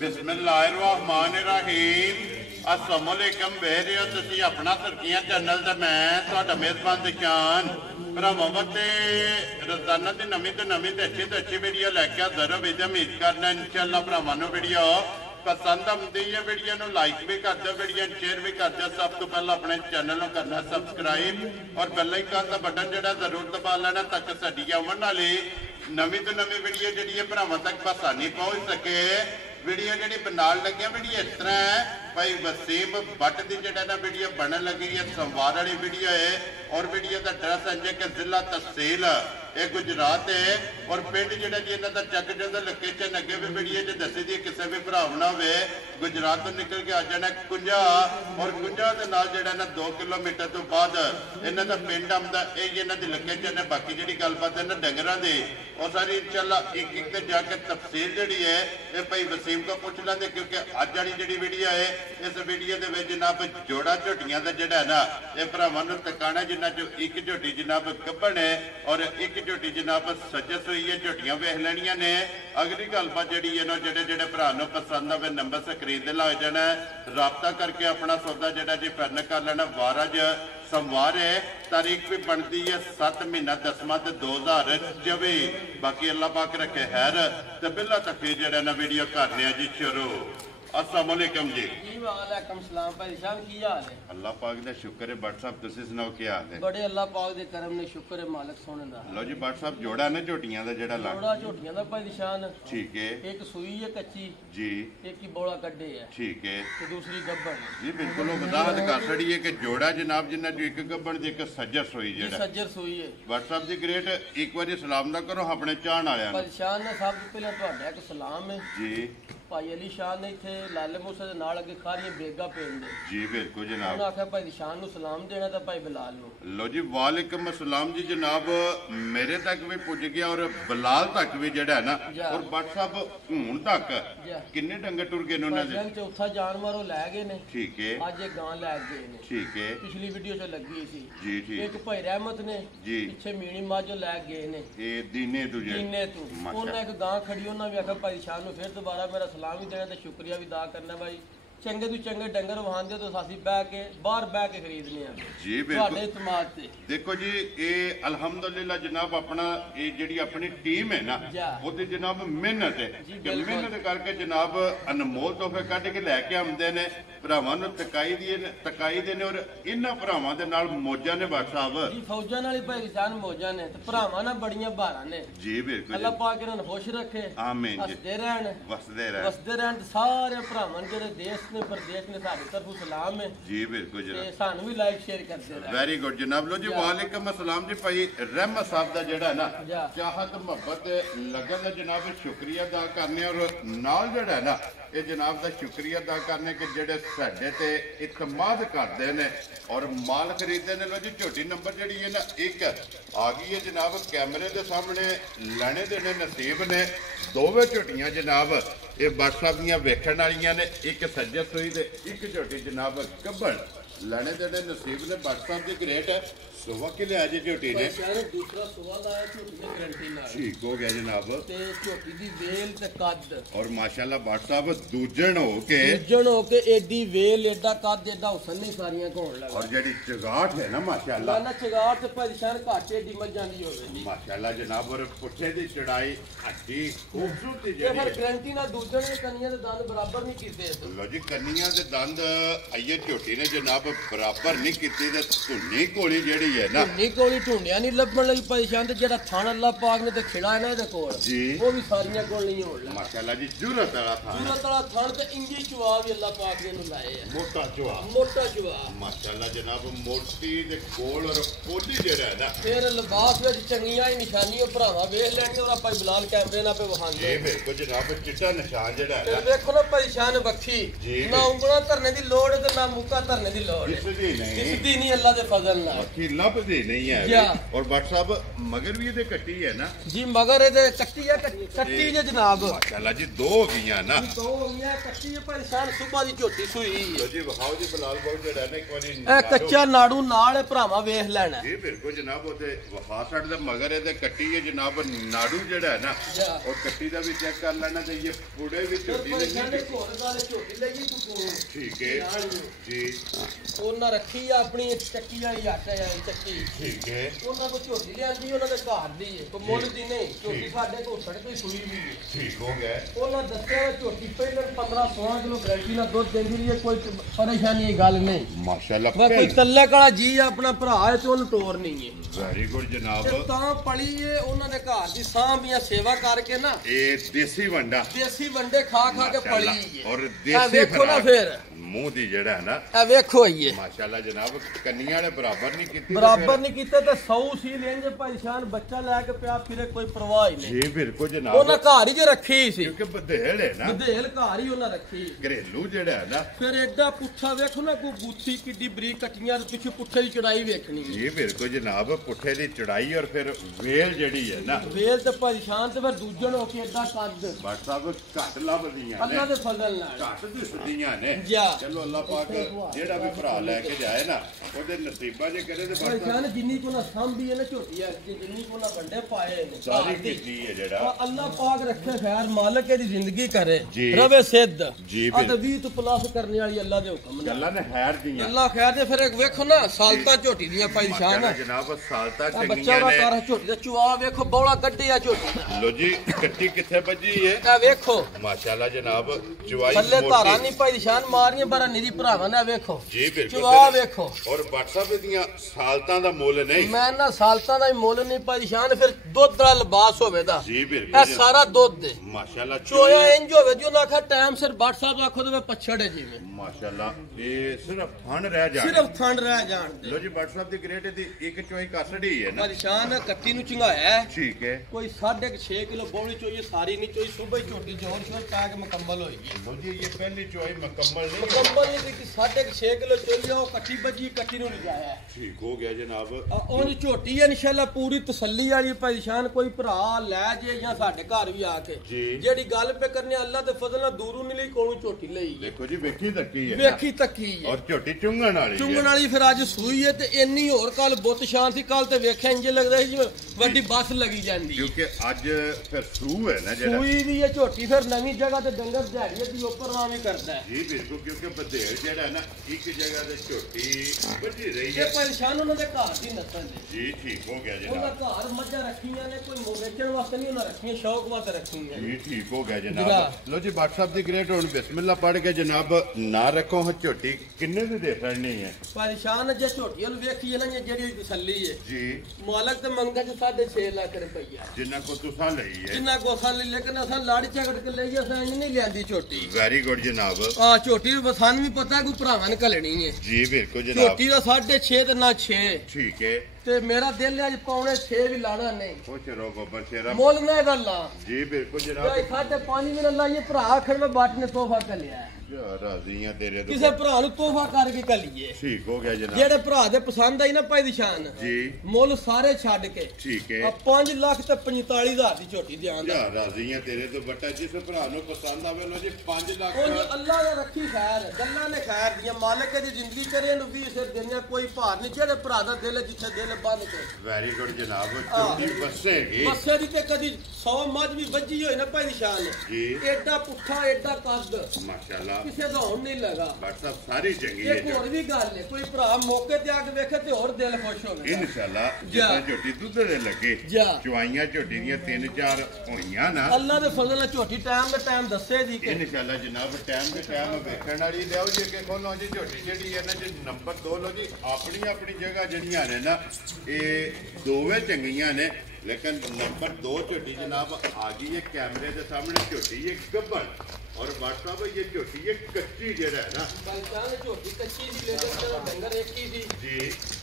बिस्मिल्लाहिर्रहमानिर्रहीम अस्सलाम वालेकुम बेहरियो तुसी अपना तुर्कियां चैनल ते मैं तुहाडा मेज़बान दिशान भरावां ते रोजाना दी नवीं तो अच्छी वीडियो लैके हाज़र हो उम्मीद करना इंशाअल्लाह भरावां नूं वीडियो पसंद आती है। वीडियो नूं लाइक भी कर दो, वीडियो शेयर भी कर दो। सब तो पहले अपने चैनल को करना सबसक्राइब और बेल आइकन का बटन जो जरूर दबा लेना ताकि साडी आने वाली नवीं तो नवीं वीडियो जी भरावां तक आसानी पहुँच सके। वीडियो जी बनान लगे वीडियो इस तरह है भाई वसीम भट्ट की जो वीडियो बनने लगी है सोमवार वाली वीडियो है और वीडियो का एड्रैस है कि जिला तहसील ये गुजरात है और पिंड जो इन्हों का चक जो लोकेशन अगे भी वीडियो च दसी दी किसी भी भरा ना हो गुजरात तो निकल के आ जाना कुंजा और कुंजा के नाल जो 2 किलोमीटर तो बाद इन्हों का पिंड आता यही इन्हों की लोकेशन है। बाकी जी गलबात है ना डंगर की और सारी इंशाअल्लाह एक एक जाके तफसील जी है ये भाई वसीम को पूछ लेंगे क्योंकि अज वाली जी वीडियो है इस वीडियो के जनाब जोड़ा झोटियां का जोड़ा है ना ये भरावां नूं तकाना जिन्हां चों एक झोटी जनाब गब्बण है और एक झोटी जनाब सजस हुई है। झोटियां वेख लैणियां ने। अगली गलबात जी जेडे भरा नूं पसंद आवे नंबर स्क्रीन ते लग जाना राबता करके अपना सौदा जोड़ा जी फाइनल कर लेना। वार अज सोमवार है तारीख भी बनती है 7 महीना 10वां 2024। बाकी अल्लाह पाक रखे खैर तो बिल्ला तफीर जरा ना वीडियो करने जी शुरू। अस्सलाम वालेकुम जी। वालेकुम सलाम भाई शान की हाल है? अल्लाह पाक दा शुक्र है। भट्ट साहब तुसी सुनाओ क्या हाल है? बड़े अल्लाह पाक दे करम ने शुक्र है मालिक सोने दा। लो जी भट्ट साहब जोड़ा ने झोटियां दा जेड़ा ला जोड़ा झोटियां दा भाई शान ठीक है। एक सुई है कच्ची जी एक की बोला कड्डे है ठीक है ते दूसरी गब्बन जी बिल्कुल वजाहत कर छड़ी है कि जोड़ा जनाब जिन्ना जो एक गब्बन ते एक सज्जर सोई जेड़ा सज्जर सुई है। भट्ट साहब जी ग्रेट एक बार सलाम ना करो अपने चाहण आया भाई शान ने सब तो पहले तुहाडा एक सलाम है जी। भाई अली शान ने इत्थे लाले मूसा दे नाल अगे खारियां बेगा पेंदे जी बिल्कुल जनाब उन्होंने आख्या भाई शान नूं सलाम देना तो भाई बिलाल नूं। लो जी वालेकुम अस्सलाम जी जनाब मेरे तक भी पुज गया और बिलाल तक भी जड़ा है ना और भट्ट साहब हूं तक किन्ने डंगर टुर गए उन्होंने चौथा जानवर वो लै गए ने ठीक है अज एक गां लै गए ने ठीक है पिछली वीडियो च लगी सी जी ठीक एक भाई रहमत ने जी पिछे मीणी मझ लै गए ने ये दीने तू दीने तू उन्हें एक गां खड़ी उन्हें भी आख्या भाई शान नूं फिर दोबारा मेरा सलाम भी देना ते शुक्रिया भी अदा करना भाई चंगे तो चंगे डंगर वहांदे तो असीं बह के बाहर बह के खरीदने आ जी बिल्कुल तुहाडे इतमाद ते। देखो जी ये अल्हम्दुलिल्लाह जनाब अपना ये जिहड़ी अपनी टीम है ना ओदी जनाब मेहनत है कि मेहनत करके जनाब अनमोल तोहफे कढ के लैके आउंदे ने भरावां नूं तकाई दे ने और इन्हां भरावां दे नाल मौजां ने भट्ट साहब जी फौजां नाल भाई जान मौजां ने ते भरावां नाल बड़ियां भारां ने जी बिल्कुल अल्लाह पाक इन्हां नूं खुश रखे आमीन जी हसदे रहन वसदे रहन सारे भरावां जेहड़े देश ने प्रदेश ने साडी तरफों सलाम है जी बिल्कुल जनाब सानू भी लाइक शेयर करते रहे। वेरी गुड जनाब। लो जी वालेकुम अस्सलाम जी भाई रहमत साहब दा जेड़ा ना चाहत मोहब्बत लगन दा जनाब शुक्रिया अदा करने और नाल जेड़ा है ना ये जनाब दा शुक्रिया अदा करने के जेड़े साडे ते इतमाद करदे ने और माल खरीदते ने। लो जी झोटी नंबर जी है ना एक आ गई है जनाब कैमरे के सामने लेने देने नसीब ने दोवें झोटियां जनाब ये भट्ट साहब दियां वेखण वालियां ने एक सज्जर सूई ते एक झोटी जनाब गब्बण लेने देने नसीब ने। भट्ट साहब की ग्रेट है सुबह के लिया जी झोटी ने दूसरा सुबह दा झोटी ने गारंटी नाल ठीक हो गया जनाब ते झोटी दी वेल ते कद और माशाल्लाह भट्ट साहब दूजण हो के एडी वेल एडा कद एडा हुसन नहीं सारियां कोण लगा और जेडी चगाट है ना माशाल्लाह ना चगाट ते परेशान घाटे एडी मजां दी होवे माशाल्लाह जनाब और पुठे दी चढ़ाई हड्डी खूबसूरती जेडी फिर गारंटी ना दूजण ने कन्नियां दे दंद बराबर नहीं कीते। लो जी कन्नियां दे दंद आइए झोटी ने जनाब बराबर नहीं कीती ते धुनी कोली जेडी है ना धुनी कोली ढूंढिया नहीं लभण लगी परेशान ते जेड़ा थान अल्लाह पाक ने ते खिड़ा है ना दे कोल जी वो भी सारियां कोल नहीं होण लगा माशाल्लाह जी जुरत वाला थान ते इंजी चुआ भी अल्लाह पाक ने लाए है मोटा चुआ माशाल्लाह जनाब मोटी दे कोल और पोली जेड़ा है ना फिर लिबास विच चंगियां ही निशानियां भरावा वेख लैणगे और आपा बिलाल कैमरे ना पे वहांदे जी बिल्कुल जनाब चिट्टा निशान जेड़ा है ना देखो ना परेशान वक्खी ना उंगला धरने दी लोड़ ते ना मुक्का धरने दी लोड़ इसदी नहीं अल्लाह दे फजल नाल वक्खी ਲੱਭਦੀ ਨਹੀਂ ਹੈ ਜੀ। ਔਰ ਬਟ ਸਾਹਿਬ ਮਗਰ ਵੀ ਇਹਦੇ ਕੱਟੀ ਹੈ ਨਾ ਜੀ ਮਗਰ ਇਹਦੇ ਕੱਟੀ ਹੈ ਕੱਟੀ ਜੇ ਜਨਾਬ ਮਾਸ਼ਾਅੱਲਾ ਜੀ ਦੋ ਹੋ ਗਈਆਂ ਨਾ ਦੋ ਹੋ ਗਈਆਂ ਕੱਟੀ ਹੈ ਭਾਈ ਸਾਹਿਬ ਸੁਬਾ ਦੀ ਝੋਟੀ ਸੂਈ ਲੋ ਜੀ ਵਿਖਾਓ ਜੀ ਬਲਾਲ ਬਹੁਤ ਜਿਹੜਾ ਨਾ ਇੱਕ ਵਾਰੀ ਇਹ ਕੱਚਾ ਨਾੜੂ ਨਾਲ ਭਰਾਵਾ ਵੇਖ ਲੈਣਾ ਜੀ ਬਿਲਕੁਲ ਜਨਾਬ ਉਹਦੇ ਵਿਖਾ ਛੱਡ ਦੇ ਮਗਰ ਇਹਦੇ ਕੱਟੀ ਹੈ ਜਨਾਬ ਨਾੜੂ ਜਿਹੜਾ ਹੈ ਨਾ ਔਰ ਕੱਟੀ ਦਾ ਵੀ ਚੈੱਕ ਕਰ ਲੈਣਾ ਤੇ ਇਹ ਪੂੜੇ ਵੀ ਝੋਟੀ ਭਾਈ ਨਹੀਂ ਸਾਹਿਬ ਨੇ ਘੋੜ ਨਾਲ ਝੋਟੀ ਲਈ ਠੀਕ ਹੈ ਜੀ ਉਹਨਾਂ ਰੱਖੀ ਆ ਆਪਣੀ ਚੱਕੀ ਵਾਲੀ ਆਟਾ ਵਾਲੀ ਚੱਕੀ ਠੀਕ ਹੈ ਉਹਨਾਂ ਕੋਲ ਝੋਟੀ ਲਿਆਂਦੀ ਉਹਨਾਂ ਦੇ ਘਰ ਦੀ ਹੈ ਕੋਈ ਮੁੱਲ ਦੀ ਨਹੀਂ ਝੋਟੀ ਸਾਡੇ ਕੋਲ ਸੜਕ ਤੇ ਸੂਈ ਵੀ ਹੈ ਠੀਕ ਹੋ ਗਿਆ ਉਹਨਾਂ ਦੱਸਿਆ ਵਾ ਝੋਟੀ ਪਹਿਲਾਂ 15-16 ਕਿਲੋ ਗਰੰਟੀ ਨਾਲ ਦੁੱਧ ਦਿੰਦੀ ਰਹੀ ਹੈ ਕੋਈ ਪਰੇਸ਼ਾਨੀ ਦੀ ਗੱਲ ਨਹੀਂ ਮਾਸ਼ਾਅੱਲਾ ਮੈਂ ਕੋਈ ਤੱਲਕ ਵਾਲਾ ਜੀ ਆਪਣਾ ਭਰਾ ਹੈ ਤੇ ਉਹਨੂੰ ਤੋੜ ਨਹੀਂ ਹੈ ਵੈਰੀ ਗੁੱਡ ਜਨਾਬ ਤੇ ਤਾਂ ਪਲੀ ਏ ਉਹਨਾਂ ਦੇ ਘਰ ਦੀ ਸਾਂਭੀਆਂ ਸੇਵਾ ਕਰਕੇ ਨਾ ਇਹ ਦੇਸੀ ਵੰਡਾ ਦੇਸੀ ਵੰਡੇ ਖਾ ਖਾ ਕੇ ਪਲੀ ਏ ਔਰ ਇਹ ਦੇਸੀ ਵੇਖੋ ਨਾ ਫਿਰ ਮੂੰਹ ਦੀ ਜਿਹੜਾ ਹੈ ਨਾ ਇਹ ਵੇਖੋ ਹੀ ਮਾਸ਼ਾਅੱਲਾ ਜਨਾਬ ਕੰਨੀਆਂ ਵਾਲੇ ਬਰਾਬਰ ਨਹੀਂ ਕੀਤੀ ਬਰਾਬਰ ਨਹੀਂ ਕੀਤੇ ਤੇ 100 ਸੀ ਲੈਂਦੇ ਭਾਈ ਸ਼ਾਨ ਬੱਚਾ ਲੈ ਕੇ ਪਿਆ ਫਿਰੇ ਕੋਈ ਪਰਵਾਹ ਹੀ ਨਹੀਂ ਜੀ ਬਿਲਕੁਲ ਜਨਾਬ ਉਹਨਾਂ ਘਰ ਹੀ ਜੇ ਰੱਖੀ ਸੀ ਕਿਉਂਕਿ ਬਧੇੜ ਹੈ ਨਾ ਵਧੇਲ ਘਰ ਹੀ ਉਹਨਾਂ ਰੱਖੀ ਘਰੇਲੂ ਜਿਹੜਾ ਹੈ ਨਾ ਫਿਰ ਐਡਾ ਪੁੱਠਾ ਵੇਖੋ ਨਾ ਕੋਈ ਬੂਥੀ ਕਿੱਡੀ ਬਰੀਕ ਕੱਟੀਆਂ ਤੇ ਪਿੱਛੇ ਪੁੱਠੇ ਦੀ ਚੜਾਈ ਵੇਖਣੀ ਹੈ ਜੀ ਬਿਲਕੁਲ ਜਨਾਬ ਪੁੱਠੇ ਦੀ ਚੜਾਈ ਔਰ ਫਿਰ ਵੇਲ ਜਿਹੜੀ ਹੈ ਨਾ ਵੇਲ ਤੇ ਭਾਈ ਸ਼ਾਨ ਤੇ ਫਿਰ ਦੂਜਣ ਹੋ ਕੇ ਐਡਾ ਕੱਦ ਬਟ ਸਾਹਿਬ ਘੱਟ ਲੱਭਦੀਆਂ ਨੇ ਅੱਲਾ ਦੇ ਫਜ਼ਲ ਨਾਲ ਘੱਟ ਦਿਸਦੀਆਂ ਨੇ ਜਾ। ਚਲੋ ਅੱਲਾਹ ਪਾਕ ਜਿਹੜਾ ਵੀ ਭਰਾ ਲੈ ਕੇ ਜਾਏ ਨਾ ਉਹਦੇ ਨਸੀਬਾਂ ਜੇ ਕਰੇ ਤੇ ਭਾਈ ਬਸ ਸ਼ਾਨ ਜਿੰਨੀ ਕੋ ਨਾ ਸਾਂਭੀ ਹੈ ਨਾ ਝੋਟੀ ਹੈ ਜਿੰਨੀ ਕੋ ਨਾ ਵੰਡੇ ਪਾਏ ਨੇ ਸਾਰੀ ਘਰ ਦੀ। ਕੀਤੀ ਹੈ ਜਿਹੜਾ ਅੱਲਾਹ ਪਾਕ ਰੱਖੇ ਖੈਰ ਮਾਲਕ ਇਹਦੀ ਜ਼ਿੰਦਗੀ ਕਰੇ ਜੀ। ਰਵੇ ਸਿੱਧ ਜੀ ਆ ਤੇ 20 ਤੋਂ ਪਲੱਸ ਕਰਨੇ ਵਾਲੀ ਅੱਲਾ ਦੇ ਹੁਕਮ ਨਾਲ ਗੱਲਾਂ ਨੇ ਹੈਰ ਦੀਆਂ ਅੱਲਾ ਖੈਰ ਦੇ ਫਿਰ ਇੱਕ ਵੇਖੋ ਨਾ ਸਾਲਤਾ ਝੋਟੀ ਦੀਆਂ ਭਾਈ ਸ਼ਾਨ ਮਾਸ਼ਾਅੱਲਾ ਜਨਾਬ ਸਾਲਤਾ ਆ ਬੱਚਾ ਚੰਗੀਆਂ ਦਾ ਨੇ ਕਰ ਝੋਟੀ ਦਾ ਚੁਆ ਵੇਖੋ ਬੌਲਾ ਕੱਢਿਆ ਝੋਟੀ ਦਾ ਲੋ ਜੀ ਕੱਟੀ ਕਿੱਥੇ ਵੱਜੀ ਹੈ ਇਹ ਵੇਖੋ ਮਾਸ਼ਾਅੱਲਾ ਜਨਾਬ ਚਵਾਈ ਥੱਲੇ ਮੋਟੀ। ਧਾਰਾਂ ਨਹੀਂ ਭਾਈ ਸ਼ਾਨ ਮਾਰੀਆਂ ਬਰਾ ਨਿਰੀ ਭਰਾਵਾਂ ਨੇ ਵੇਖੋ ਜੀ ਬਿਲਕੁਲ ਚੁਆ ਵੇਖੋ ਔਰ WhatsApp ਦੀਆਂ ਸਾਲਤਾਂ ਦਾ ਮੁੱਲ ਨਹੀਂ ਮੈਂ ਨਾ ਸਾਲਤਾਂ ਦਾ ਹੀ ਮੁੱਲ ਨਹੀਂ ਭਾਈ ਸ਼ਾਨ ਫਿਰ ਦੁੱਧ ਦਾ ਲਿਬਾਸ ਹੋਵੇਦਾ ਜੀ ਬਿਲਕੁਲ ਇਹ ਸਾਰਾ ਦੁੱਧ ਦੇ ਮਾਸ਼ਾਅੱਲਾ ਚੋਇਆ ਇੰਜ ਹੋਵੇ ਜੋ ਨਾ ਆਖਾ ਟਾਈਮ ਸਿਰ WhatsApp ਆਖੋ ਤੇ ਪਛੜ ਹੈ ਜਿਵੇਂ ਮਾਸ਼ਾਅੱਲਾ ਇਹ ਸਿਰਫ ਫਣ ਰਹਿ ਜਾ ਸਿਰਫ ਠੰਡ ਰਹਿ ਜਾਣ ਦੇ ਲੋ ਜੀ WhatsApp ਦੀ ਗ੍ਰੇਡ ਦੀ ਇੱਕ ਚੋਈ ਕਸੜੀ ਹੈ ਨਾ ਭਾਈ ਸ਼ਾਨ ਕੱਤੀ ਨੂੰ ਚੰਗਾਇਆ ਹੈ। ਠੀਕ ਹੈ ਕੋਈ 6.5 ਕਿਲੋ ਬੋਲੀ ਚੋਈ ਸਾਰੀ ਨਹੀਂ ਚੋਈ ਸੁਬਹ ਹੀ ਝੋਟੀ ਜੋਰ ਸ਼ੋਰ ਪਾ ਕੇ ਮੁਕੰਮਲ ਹੋਏਗੀ ਲੋ ਜੀ ਇਹ ਪਹਿਲੀ ਚੋਈ ਮੁਕੰਮਲ ਨਹੀਂ ਹੈ। ਮੁਕੰਮਲ ਨਹੀਂ ਕਿ 6.5 ਕਿਲੋ ਚੋਈ ਉਹ ਕੱਟੀ ਬੱਜੀ ਕੱਟੀ ਨੂੰ ਲਿਜਾਇਆ ਹੈ। ਠੀਕ ਹੋ ਗਿਆ ਜਨਾਬ ਉਹ ਝੋਟੀ ਹੈ ਇਨਸ਼ਾਅੱਲਾ ਪੂਰੀ ਤਸੱਲੀ ਵਾਲੀ ਭਾਈ ਸ਼ਾਨ ਕੋਈ ਭਰਾ ਲੈ ਜੇ ਜਾਂ ਸਾਡੇ ਘਰ ਵੀ ਆ ਕੇ ਜੀ। ਜਿਹੜੀ ਗੱਲ ਪੇ ਕਰਨੇ ਅੱਲਾ ਦੇ ਫਜ਼ਲ ਨਾਲ ਦੂਰੋਂ ਨਹੀਂ ਲਈ ਕੋਲੋਂ ਝੋਟੀ ਲਈ ਦੇਖੋ ਜੀ ਵੇਖੀ ਤੱਕੀ ਹੈ ਨਾ। ਵੇਖੀ ਤੱਕੀ ਹੈ ਔਰ ਝੋਟੀ ਚੁੰਗਣ ਵਾਲੀ ਚੁੰਗਣ ਹੈ ਵਾਲੀ ਫਿਰ ਅੱਜ ਸੂਈ ਹੈ ਤੇ ਇੰਨੀ ਹੋਰ ਕੱਲ ਬੁੱਤ ਸ਼ਾਨ ਸੀ ਕੱਲ ਤੇ ਵੇਖਿਆ ਇੰਜ ਲੱਗਦਾ ਸੀ ਜਿਵੇਂ ਵੱਡੀ ਬੱਸ ਲੱਗੀ ਜਾਂਦੀ ਹੈ। ਕਿਉਂਕਿ ਅੱਜ ਫਿਰ ਸੂ ਹੈ ਨਾ ਜਿਹੜਾ ਸੂਈ ਦੀ ਇਹ ਝੋਟੀ ਫਿਰ ਨਵੀਂ ਜਗ੍ਹਾ ਤੇ ਡੰਗਰ ਦਿਹਾੜੀਏ ਦੀ ਉੱਪਰ ਰਾਵੀ ਕਰਦਾ ਹੈ। ਜੀ ਬਿਲਕੁਲ ਕਿਉਂਕਿ ਬਧੇੜ ਜਿਹੜਾ ਹੈ ਨਾ ਇੱਕ ਜਗ੍ਹਾ ਤੇ ਝੋਟੀ ਵੱਜੀ ਰਹੀ ਇਹ ਹੈ ਪਰੇਸ਼ਾਨ ਉਹਨਾਂ ਦੇ ਘਰ ਦੀ ਨਸਲ ਦੇ ਜੀ ਠੀਕ ਹੋ ਗਿਆ ਉਹਨਾਂ ਜਨਾਬ ਘਰ ਮੱਝਾਂ ਰੱਖੀਆਂ ਨੇ ਕੋਈ ਵੇਚਣ ਵਾਸਤੇ ਨਹੀਂ ਉਹਨਾਂ ਰੱਖੀਆਂ ਸ਼ੌਕ ਵਾਸਤੇ ਰੱਖੀਆਂ ਜੀ ਠੀਕ ਹੋ ਗਿਆ ਜਨਾਬ। ਜਨਾਬ ਲੋ ਜੀ WhatsApp ਦੀ ਗ੍ਰੇਡ ਹੁਣ ਬਿਸਮਿਲ੍ਲਾ ਪੜ੍ਹ ਕੇ ਜਨਾਬ ਨਾ ਰੱਖੋ ਝੋਟੀ ਕਿੰਨੇ ਦੀ ਦੇ ਫੜਨੀ ਹੈ ਪਰੇਸ਼ਾਨ ਜੇ ਝੋਟੀਆਂ ਨੂੰ ਵੇਖੀਏ ਨਾ ਇਹ ਜਿਹੜੀ ਤਸੱਲੀ ਹੈ ਜੀ ਮਾਲਕ ਤੇ ਮੰਗਦਾ ਚ 6.5 ਲੱਖ ਰੁਪਈਆ ਜਿੰਨਾ ਕੋ ਤੁਸਾਂ ਲਈ ਹੈ ਜਿੰਨਾ ਕੋ ਅਸਾਂ ਲਈ ਲੇਕਿਨ ਅਸਾਂ ਲਾੜੀ ਝਗੜ ਕੇ ਲਈ ਅਸਾਂ ਇੰਜ ਨਹੀਂ ਲਿਆਂਦੀ ਝੋਟੀ ਵੈਰੀ ਗੁੱਡ ਜਨਾਬ ਆ ਝੋਟੀ ਵੀ ਸਾਨੂੰ ਵੀ ਪਤਾ ਕੋਈ ਭਰਾਵਾਂ ਨੇ ਘਲਣੀ ਹੈ ਜੀ ਬਿਲਕੁਲ ਜਨਾਬ ਝੋਟੀ ਦਾ 6.5 ਤੇ ਨਾ 6 ਠੀਕ ਹੈ ਤੇ ਮੇਰਾ ਦਿਲ ਹੈ ਅੱਜ ਪੌਣੇ 6 ਵੀ ਲਾਣਾ ਨਹੀਂ ਪੁੱਛ ਰੋ ਗੋਬਰ ਸ਼ੇਰਾ ਮੁੱਲ ਨਾ ਇਹਦਾ ਲਾ ਜੀ ਬਿਲਕੁਲ ਤੇ ਜਨਾਬ ਸਾਡੇ ਪਾਣੀ ਵੀ ਨਾ ਲਾਈਏ ਭਰਾ ਆਖਰ ਮੈਂ ਬਾਟ ਨੇ ਤੋਹਫਾ ਕਰ ਲਿਆ ਹੈ। ਰਾਜ਼ੀਆਂ ਤੇਰੇ ਤੋਂ ਕਿਸੇ ਭਰਾ ਨੂੰ ਤੋਹਫਾ ਕਰਕੇ ਕਲੀਏ ਠੀਕ ਹੋ ਗਿਆ ਜਨਾਬ ਜਿਹੜੇ ਭਰਾ ਦੇ ਪਸੰਦ ਆਈ ਨਾ ਭਾਈ ਦੀ ਸ਼ਾਨ ਜੀ ਮੁੱਲ ਸਾਰੇ ਛੱਡ ਕੇ ਠੀਕ ਆ ਹੈ 5 ਲੱਖ ਤੇ 45,000 ਦੀ ਝੋਟੀ ਦੇ ਆਂਦਾ ਰਾਜ਼ੀਆਂ ਤੇਰੇ ਤੋਂ ਬੱਟਾ ਜਿਸ ਭਰਾ ਨੂੰ ਪਸੰਦ ਆਵੇ ਲੋ ਜੀ 5 ਲੱਖ ਉਹ ਅੱਲਾ ਦਾ ਰੱਖੀ ਖੈਰ ਗੱਲਾਂ ਨੇ ਖੈਰ ਦੀਆਂ ਮਾਲਕ ਦੀ ਜ਼ਿੰਦਗੀ ਕਰੇ ਨੂੰ 20 ਸਿਰ ਦਿੰਦੇ ਕੋਈ ਭਾਰ ਨਹੀਂ ਜਿਹੜੇ ਭਰਾ ਦਾ ਦਿਲ ਹੈ, ਜਿੱਥੇ ਦਿਲ ਬੰਦ ਕੇ ਵੈਰੀ ਗੁੱਡ ਜਨਾਬ ਝੋਟੀ ਬਸੇਗੀ ਬੱਸੇ ਦੀ ਤੇ ਕਦੀ 100 ਮੱਝ ਵੀ ਵੱਜੀ ਹੋਈ ਨਾ ਭਾਈ ਦੀ ਸ਼ਾਨ ਜੀ ਐਡਾ ਪੁੱਠਾ ਐਡਾ ਕੱਦ ਮਾਸ਼ਾਅੱਲਾ ਕਿਸੇ ਦਾ ਹੁਣ ਨਹੀਂ ਲਗਾ WhatsApp ਸਾਰੀ ਚੰਗੀ ਹੈ ਇੱਕ ਹੋਰ ਵੀ ਗੱਲ ਹੈ ਕੋਈ ਭਰਾ ਮੌਕੇ ਤੇ ਆ ਕੇ ਵੇਖੇ ਤੇ ਹੋਰ ਦਿਲ ਖੁਸ਼ ਹੋਵੇ ਇਨਸ਼ਾਅੱਲਾ ਜਾ। ਜਿੱਦਾਂ ਝੋਟੀ ਦੁੱਧ ਦੇ ਲੱਗੇ ਜਾ। ਚਵਾਈਆਂ ਝੋਟੀ ਦੀਆਂ 3-4 ਹੋਈਆਂ ਨਾ ਅੱਲਾ ਦੇ ਫਜ਼ਲ ਨਾਲ ਝੋਟੀ ਟਾਈਮ ਦੇ ਟਾਈਮ ਦੱਸੇ ਦੀ ਕਿ ਇਨਸ਼ਾਅੱਲਾ ਜਨਾਬ ਟਾਈਮ ਦੇ ਟਾਈਮ ਵੇਖਣ ਵਾਲੀ ਲਿਆਓ ਜੀ ਅੱਗੇ ਖੋਲੋ ਜੀ ਝੋਟੀ ਜਿਹੜੀ ਹੈ ਨਾ ਜੀ ਨੰਬਰ 2 ਲੋ ਜੀ ਆਪਣੀ ਆਪਣੀ ਜਗ੍ਹਾ ਜਿਹੜੀਆਂ ਨੇ ਨਾ ਇਹ ਦੋਵੇਂ ਚੰਗੀਆਂ ਨੇ ਲੇਕਿਨ ਨੰਬਰ 2 ਝੋਟੀ ਜਨਾਬ ਆ ਗਈ ਹੈ ਕੈਮਰੇ ਦੇ ਸਾਹਮਣੇ ਝੋਟੀ ਇੱਕ ਗੱਬਣ और बात साहब ये झोटी ये कच्ची जेड़ा है ना पहचान झोटी कच्ची सी लेकिन चलो डंगर एक ही सी जी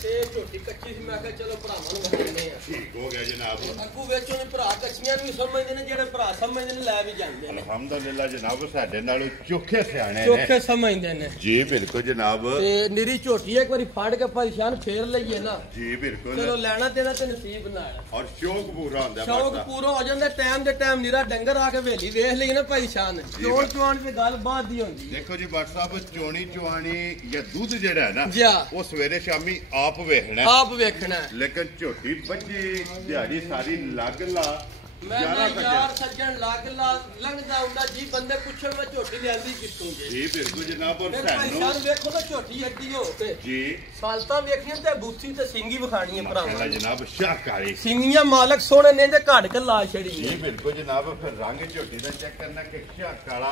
ते झोटी कच्ची सी मैं कहा चलो भरावां नूं वखाने आ ठीक हो गया जनाब अग्गू वेचो ने भरा कच्चियां भी समझदे ने जेड़े भरा समझदे ने लै भी जांदे ने अल्हम्दुलिल्लाह जनाब साडे नालों चोखे सियाणे चोखे समझदे ने जी बिल्कुल जनाब ते निरी झोटी एक बारी फाड़ के परेशान फेर लईए ना जी बिल्कुल चलो लेना तेरा ते नसीब नाल और शौक पूरा होंदा शौक पूरा हो जांदा टाइम दे टाइम निरा डंगर आके वेली वेख लईए ना परेशान चोण चवाण ते गल बात दी होंदी देखो जी बात साहब चोणी चवाणी या दूध जेड़ा है ना जी वो सवेरे शामी आप वेखना आप वेखना लेकिन झोटी बजी दिहाड़ी सारी लग ला मैं यार सज्जन लाग ला लंघदा हुंदा जी बंदे पुछण मैं झोटी लियांदी कित्थों जी बिल्कुल जनाब और परेशान वेखो ना झोटी अड्डी हो के जी सालता वेखनी ते बूथी ते सिंगी विखानी है भरावां जनाब शाहकारी सिंगियां मालक सोने ने ते घड़ के ला छड़ी जी बिल्कुल जनाब फिर रंग झोटी दा चेक करना कि शाहकाला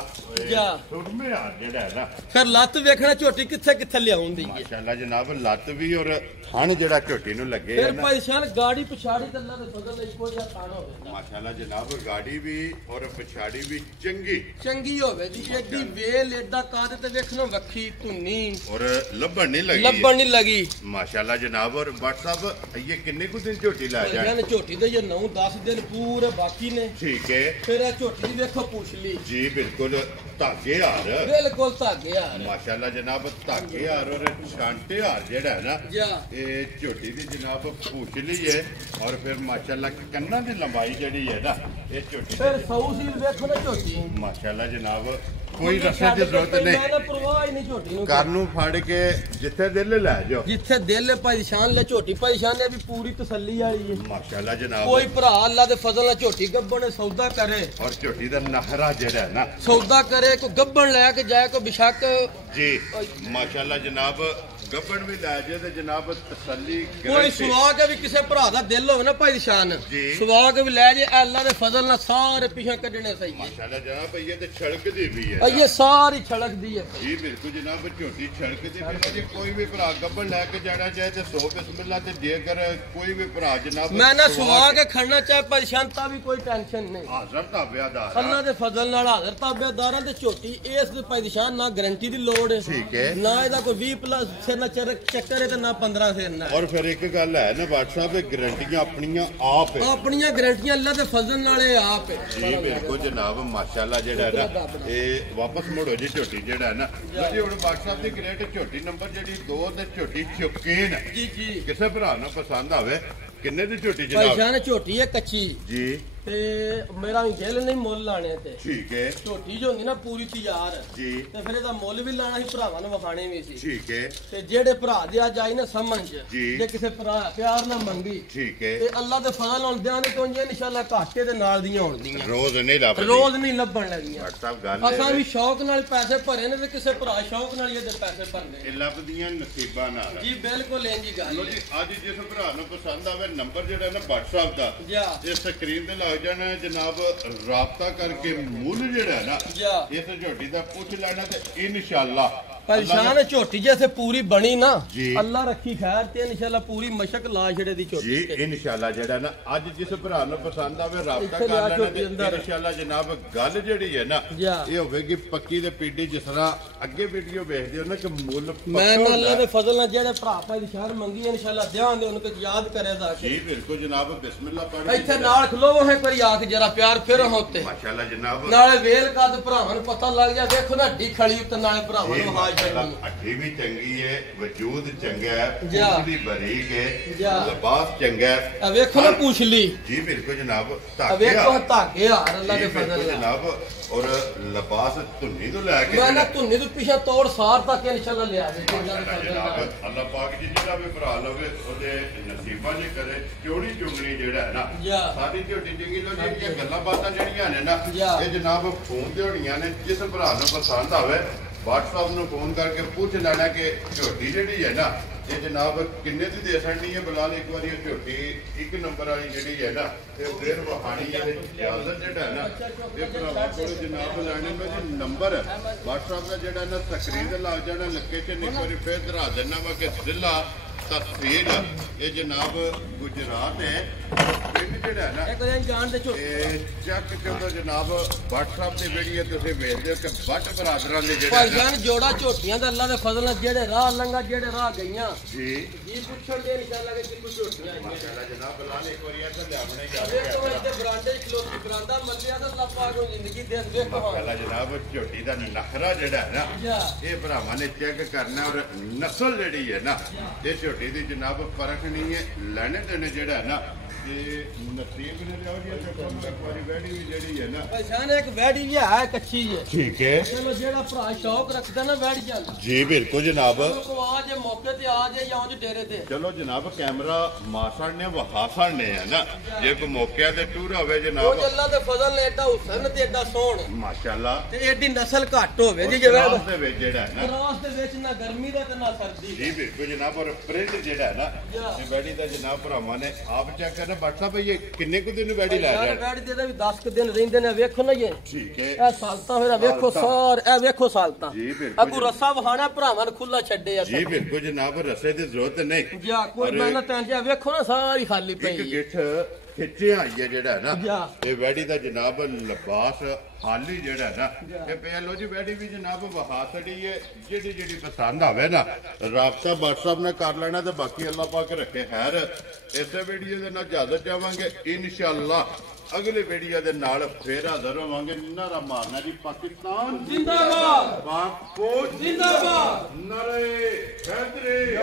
जा सुरमे आ जेड़ा है ना फिर लत वेखना झोटी कित्थे कित्थे लियाउंदी है माशाल्लाह जनाब लत भी और थन जेड़ा झोटी नु लगे है फिर ना परेशान गाड़ी पिछाड़ी ते अल्लाह दे फजल नाल कोई खाना होवे माशाल्लाह जनाब गाड़ी भी और पिछाड़ी भी चंगी चंगी होवे जी एडी वेल एडा काद ते वेखनो वखी धुनी और लब्बन नहीं लगी लब्बन नहीं लगी माशाल्लाह जनाब और बट साहब ये किन्ने कुछ दिन झोटी ला जाए यानी झोटी दे ये 9-10 दिन पूरे बाकी ने ठीक है फिर ए झोटी दी देखो पूछ ली जी बिल्कुल धागे हार बिल्कुल धागे यार माशाल्लाह जनाब धागे हार और छांटे हार जेड़ा है ना जा ये झोटी दी जनाब पूछ ली है और फिर माशाल्लाह कन्ना दी लंबाई जेड़ी है ना ये झोटी फिर सौ सील देखो ना झोटी माशाल्लाह जनाब कोई रस्से की जरूरत नहीं ना परवाह ही नहीं झोटी नु घर नू फाड़ के जिथे दिल लै जाओ जिथे दिल परेशान ले झोटी परेशान है भी पूरी तसल्ली वाली है माशाल्लाह जनाब कोई भरा अल्लाह दे फजल नाल झोटी गब्बन सौदा करे और झोटी दा नहरा जेड़ा है ना सौदा करे को गब्बन लेके जाए को बिशक जी माशाल्लाह जनाब गब्बन भी लै जाए ते जनाब तसल्ली कोई सुवा के भी किसे भरा दा दिल होवे ना परेशान जी सुवा के भी ले जाए अल्लाह दे फजल नाल सारे पीछे कढने सही माशाल्लाह जनाब ये ते छड़कदी भी है ये सारी छड़क दी है जी बिल्कुल जनाब झोटी छड़कदी भी है कोई भी भरा गब्बन लेके जाना चाहे ते 100 बिस्मिल्लाह ते जेकर कोई भी भरा जनाब मैं ना सुवा के खड़ना चाहे परेशानता भी कोई टेंशन नहीं हाजर ताबेदार अल्लाह दे फजल नाल हाजर ताबेदारां ते झोटी इस दे परेशान ना गारंटी दी लोड़ है ठीक है ना ਇਹਦਾ ਕੋਈ 20 ਪਲੱਸ ਸੇ ਨਾ ਚੱਕਰ ਹੈ ਤੇ ਨਾ 15 ਸੇ ਨਾ और फिर एक गल है ना WhatsApp पे गारंटियां अपनियां आप है ਆਪਣੀਆਂ ਗਾਰੰਟੀਆਂ ਅੱਲਾਹ ਦੇ ਫਜ਼ਲ ਨਾਲ ਇਹ ਆਪ ਹੈ जी बिल्कुल जनाब माशाल्लाह जेड़ा है ना ये वापस मुड़ो जी झोटी जेड़ा है ना जी हुन WhatsApp दी ग्रेट झोटी नंबर जेड़ी 2 ते झोटी शौकीन ਜੀ ਜੀ किसे भरा ना पसंद आवे किन्ने दी झोटी जनाब ਪਰੇਸ਼ਾਨ ਝੋਟੀ ਹੈ ਕੱਚੀ जी ਤੇ ਮੇਰਾ ਵੀ ਦਿਲ ਨਹੀਂ ਮੁੱਲ ਲਾਣੇ ਤੇ ठीक है ਝੋਟੀ ਜੋ ਹੁੰਦੀ ਨਾ ਪੂਰੀ ਤਿਆਰ जी ਤੇ ਫਿਰ ਇਹਦਾ ਮੁੱਲ ਵੀ ਲਾਣਾ ਸੀ ਭਰਾਵਾਂ ਨੂੰ ਵਿਖਾਣੇ ਵੀ ਸੀ ठीक है ਤੇ ਜਿਹੜੇ ਭਰਾ ਦੇ ਅੱਜ ਆਈ ਨਾ ਸਮਝ ਜੀ। ਜੇ ਕਿਸੇ ਭਰਾ ਪਿਆਰ ਨਾਲ ਮੰਗੀ ठीक है ਤੇ ਅੱਲਾਹ ਦੇ ਫਜ਼ਲ ਨਾਲ ਦਿਆਂ ਨੇ ਤੋਂ ਜੇ ਇਨਸ਼ਾਅੱਲਾ ਘਾਟੇ ਦੇ ਨਾਲ ਦੀਆਂ ਹੋਣਗੀਆਂ रोज नहीं ला ਰੋਜ਼ ਨਹੀਂ ਲੱਭਣ ਲੱਗੀਆਂ WhatsApp गल ਅਸਾਂ ਵੀ ਸ਼ੌਕ ਨਾਲ ਪੈਸੇ ਭਰੇ ਨੇ ਤੇ ਕਿਸੇ ਭਰਾ ਸ਼ੌਕ ਨਾਲ ਇਹਦੇ ਪੈਸੇ ਭਰਨੇ ਇਹ ਲੱਭਦੀਆਂ ਨਸੀਬਾਂ ਨਾਲ ਜੀ ਬਿਲਕੁਲ ਇੰਜ ਹੀ ਗੱਲ ਲੋ ਜੀ ਅੱਜ ਜਿਸ ਭਰਾ ਨੂੰ ਪਸੰਦ ਆਵੇ ਨੰਬਰ ਜਿਹੜਾ ਨਾ WhatsApp ਦਾ ਜਾ ਇਹ ਸਕਰੀਨ ਤੇ ਲੱਗ ਜਾਣਾ ਜਨਾਬ ਰਾਬਤਾ ਕਰਕੇ ਮੁੱਲ ਜਿਹੜਾ ਹੈ ਨਾ ਜਾ ਇਸ ਝੋਟੀ ਦਾ ਪੁੱਛ ਲੈਣਾ ਤੇ ਇਨਸ਼ਾਅੱਲਾ परेशान झोटी जैसे पूरी बनी ना जी। अल्लाह रखी खैर ते इंशाल्लाह पूरी मशक ला छड़े दी झोटी जी इनशाला जेड़ा ना ਅੱਜ ਜਿਸ ਭਰਾ ਨੂੰ ਪਸੰਦ ਆਵੇ ਰਾਬਤਾ ਇੱਥੇ ਲਿਆ ਕਰ ਲੈਣਾ ਝੋਟੀ ਅੰਦਰ। ਤੇ ਇਨਸ਼ਾਅੱਲਾ ਜਨਾਬ ਗੱਲ ਜਿਹੜੀ ਹੈ ਨਾ ਜਾ। ਇਹ ਹੋਵੇਗੀ ਪੱਕੀ ਤੇ ਪੀਡੀ ਜਿਸ ਤਰ੍ਹਾਂ ਅੱਗੇ ਵੀਡੀਓ ਵੇਖਦੇ ਹੋ ਨਾ ਕਿ ਮੁੱਲ मैं ਪੱਕਾ ना ਹੁੰਦਾ अल्लाह ਹੈ। दे फजल ना जेड़े भरा परेशान मंगी इंशाल्लाह ध्यान दे उनको याद करे दा ਜੀ ਬਿਲਕੁਲ ਜਨਾਬ ਬਿਸਮਿਲ੍ਲਾ ਪੜ੍ਹ ਇੱਥੇ ਨਾਲ ਖਲੋਵੋ ਹੈ ਕੋਈ ਆਖ ਜਰਾ ਪਿਆਰ ਫਿਰ ਹੋਤੇ ਮਾਸ਼ਾਅੱਲਾ ਜਨਾਬ ਨਾਲੇ ਵੇਲ ਕਦ ਭਰਾਵਾਂ ਨੂੰ ਪਤਾ ਲੱਗ ਜਾ ਦੇਖੋ ਨਾ ਢੀ ਖੜੀ ਉੱਤੇ ਨਾਲੇ ਭਰਾਵਾਂ ਜੀ ਨੂੰ ਹਾਜ ਮਾਸ਼ਾਅੱਲਾ ਪਈ ਅੱਡੀ ਵੀ ਚੰਗੀ ਹੈ ਵਜੂਦ ਚੰਗਾ ਹੈ ਜਾ। ਪੂਛ ਵੀ ਬਰੀਕ ਹੈ ਜਾ। ਲਿਬਾਸ ਚੰਗਾ ਹੈ ਆ ਵੇਖੋ ਨਾ ਪੁੱਛ ਲਈ ਜੀ ਬਿਲकुल जनाब ਆ ਵੇਖੋ ਧਾਗੇ ਹਾਰ ਅੱਲਾਹ ਦੇ जी, बिल्कुल ਫਜ਼ਲ ਨਾਲ जनाब और लिबास धुन्नी तो लैके ਮੈਂ ਨਾ ਧੁੰਨੀ ਤੋਂ ਪਿੱਛੇ ਤੋੜ ਸਾਰ ਤੱਕ ਇੰਸ਼ਾਅੱਲਾ ਲਿਆ ਦੇ जनाब अल्लाह पाक जी जिहड़ा भी भरा लवे ओदे नसीबां च करे चोड़ी चुंगनी जेड़ा है ना जा। साडी झोटी चंगी लो जेहड़ियां गल्लां बातां जेहड़ियां ने ना जा। ये जनाब फोन ते होणियां ने जिस भरा ਨੂੰ पसंद आवे WhatsApp ਨੂੰ फोन करके पूछ लेना कि झोटी जेहड़ी है ना ये जनाब किन्ने दी दे सकनी है बिलाल एक बार झोटी एक नंबर वाली जेहड़ी है ना ते फिर वहानी है इजाजत जेड़ा है ना ये भरावां कोल जनाब लैने में जी नंबर WhatsApp का जेड़ा ना स्क्रीन ते लग जाना लोकेशन एक बार फिर दरा देना वा कि जिला तहसील ये जनाब गुजरात है ਪ੍ਰਿੰਟ ਜਿਹੜਾ ਹੈ ਨਾ ਇੱਕ ਦਿਨ ਜਾਣ ਦੇ ਝੋਟੀ ਇਹ ਚੱਕ ਚਲੋ ਜਨਾਬ WhatsApp ਤੇ ਵੀਡੀਓ ਤੁਸੀਂ ਵੇਖਦੇ ਹੋ ਕਿ ਬੱਟ ਬਰਾਦਰਾਂ ਦੇ ਜਿਹੜੇ ਭਾਈ ਜਾਨ ਜੋੜਾ ਝੋਟੀਆਂ ਦਾ ਅੱਲਾ ਦੇ ਫਜ਼ਲ ਨਾਲ ਜਿਹੜੇ ਰਾਹ ਲੰਗਾ ਜਿਹੜੇ ਰਾਹ ਗਈਆਂ ਜੀ ਜੀ ਪੁੱਛਣ ਦੇ ਇਨਸ਼ਾਅੱਲਾ ਕਿ ਕਿੰਨੀ ਝੋਟੀਆਂ ਆਈਆਂ ਮਾਸ਼ਾਅੱਲਾ ਜਨਾਬ ਬਲਾਲ ਇੱਕ ਵਾਰੀ ਇੱਧਰ ਲਿਆਵਣੇ ਵੇਖੋ ਇੱਥੇ ਬਰਾਂਡੇ ਖਲੋਤੀ ਬਰਾਂਡਾ ਮੱਲਿਆ ਤਾਂ ਲੱਪਾ ਕੋ ਜ਼ਿੰਦਗੀ ਦੇਖ ਵੇਖੋ ਪਹਿਲਾ ਜਨਾਬ ਝੋਟੀ ਦਾ ਨਖਰਾ ਜਿਹੜਾ ਹੈ ਨਾ ਇਹ ਭਰਾਵਾਂ ਨੇ ਚੈੱਕ ਕਰਨਾ ਔਰ ਨਸਲ ਜਿਹੜੀ ਹੈ ਨਾ ਇਹ ਝੋਟੀ ਦੀ ਜਨਾਬ ਫਰਕ ਨਹੀਂ ਹੈ ਲੈਣੇ ਦੇਣੇ ਜਿਹੜਾ ਹੈ ਨਾ ਇਹ ਨਸੀਬ ਨੇ ਲਿਆ ਜੀ ਇੱਕ ਵਾਰੀ ਵੈਡੀ ਵੀ ਜਿਹੜੀ ਹੈ ਨਾ ਪਛਾਣ ਇੱਕ ਵੈੜੀ ਵੀ ਹੈ ਕੱਚੀ ਹੈ ਠੀਕ ਹੈ ਚਲੋ ਜਿਹੜਾ ਭਰਾ ਸ਼ੌਕ ਰੱਖਦਾ ਨਾ ਵੈੜੀ ਜਾਂ ਜੀ ਬਿਲਕੁਲ ਜਨਾਬ ਕੋ ਆ ਜੇ ਮੌਕੇ ਤੇ ਆ ਜੇ ਜਾਂ ਉਂਝ ਡੇਰੇ ਤੇ ਚਲੋ ਜਨਾਬ ਕੈਮਰਾ ਮਾਸੜ ਨੇ ਵਹਾਸੜ ਨੇ ਹੈ ਨਾ ਜੇ ਕੋ ਮੌਕਿਆਂ ਤੇ ਟੂਰ ਹੋਵੇ ਉਹ ਜਨਾਬ ਅੱਲਾ ਦੇ ਫਜ਼ਲ ਨੇ ਐਡਾ ਹੁਸਨ ਤੇ ਐਡਾ ਸੋਹਣ ਮਾਸ਼ਾਅੱਲਾ ਤੇ ਐਡੀ ਨਸਲ ਘੱਟ ਹੋਵੇ ਜੀ ਜਿਵੇਂ ਰਾਤ ਦੇ ਵਿੱਚ ਜਿਹੜਾ ਹੈ ਨਾ ਰਾਸ ਦੇ ਵਿੱਚ ਨਾ ਗਰਮੀ ਦਾ ਤੇ ਨਾ ਸਰਦੀ ਜੀ ਬਿਲਕੁਲ ਜਨਾਬ ਔਰ ਪ੍ਰਿੰਟ ਜਿਹੜਾ ਹੈ ਨਾ ਇਹ ਬੈਡੀ ਦਾ ਜਨਾਬ ਭਰਾਵਾਂ ਨੇ ਆਪ ਚੈੱਕ ਕਰਨਾ ਬਟਾ ਭਈ ਇਹ ਕਿੰਨੇ ਕੁ ਦਿਨ ਬੈਡੀ ਲੈ ਜਾਣ ਵੈੜੀ ਦੇ ਵੀ 10 ਦਿਨ ਰਹਿੰਦੇ ਨੇ ਵੇਖੋ ਨਾ ਇਹ ਠੀਕ ਹੈ ਇਹ ਸਾਲਤਾਂ ਹੋਇਆ ਵੇਖੋ ਸਾਰ ਇਹ ਵੇਖੋ ਸਾਲਤਾਂ ਜੀ ਬਿਲਕੁਲ ਅਗੂ ਰੱਸਾ ਵਹਾਣਾ ਭਰਾਵਾਂ ਨੂੰ ਖੁੱਲਾ ਛੱਡੇ ਆ ਜੀ ਬਿਲਕੁਲ ਜਨਾਬ ਰਸੇ ਦੀ ਜ਼ਰੂਰਤ ਨਹੀਂ ਜਾ ਕੋਈ ਮਿਹਨਤ ਤਾਂ ਜਿਆ ਵੇਖੋ ਨਾ ਸਾਰੀ ਖਾਲੀ ਇੱਕ ਪਈ ਗਿੱਠ ਖਿੱਚਿਆ ਆਈ ਹੈ ਜਿਹੜਾ ਹੈ ਨਾ ਜਾ। ਇਹ ਵੈਡੀ ਦਾ ਜਨਾਬ ਲਿਬਾਸ ਹਾਲੀ ਜਿਹੜਾ ਹੈ ਨਾ ਇਹ ਪਿਆ ਲੋ ਜੀ ਵੈਡੀ ਵੀ ਜਨਾਬ ਵਹਾਸੜੀ ਹੈ ਜਿਹੜੀ ਜਿਹੜੀ ਪਸੰਦ ਆਵੇ ਨਾ ਰਾਬਤਾ WhatsApp ਨਾਲ ਕਰ ਲੈਣਾ ਤੇ ਬਾਕੀ ਅੱਲਾਹ ਪਾਕ ਰੱਖੇ ਖੈਰ ਇਸੇ ਵੀਡੀਓ ਦੇ ਨਾਲ ਇਜਾਜ਼ਤ ਚਾਹਾਂਗੇ ਇਨਸ਼ਾਅੱਲਾ ਅਗਲੇ ਵੀਡੀਓ ਦੇ ਨਾਲ ਫੇਰ ਹਾਜ਼ਰ ਹੋਵਾਂਗੇ ਨਾਰਾ ਮਾਰਨਾ ਜੀ ਪਾਕਿਸਤਾਨ ਜ਼ਿੰਦਾਬਾਦ ਪਾਕ ਫੌਜ ਜ਼ਿੰਦਾਬਾਦ ਨਰੇ ਹੈਦਰੀ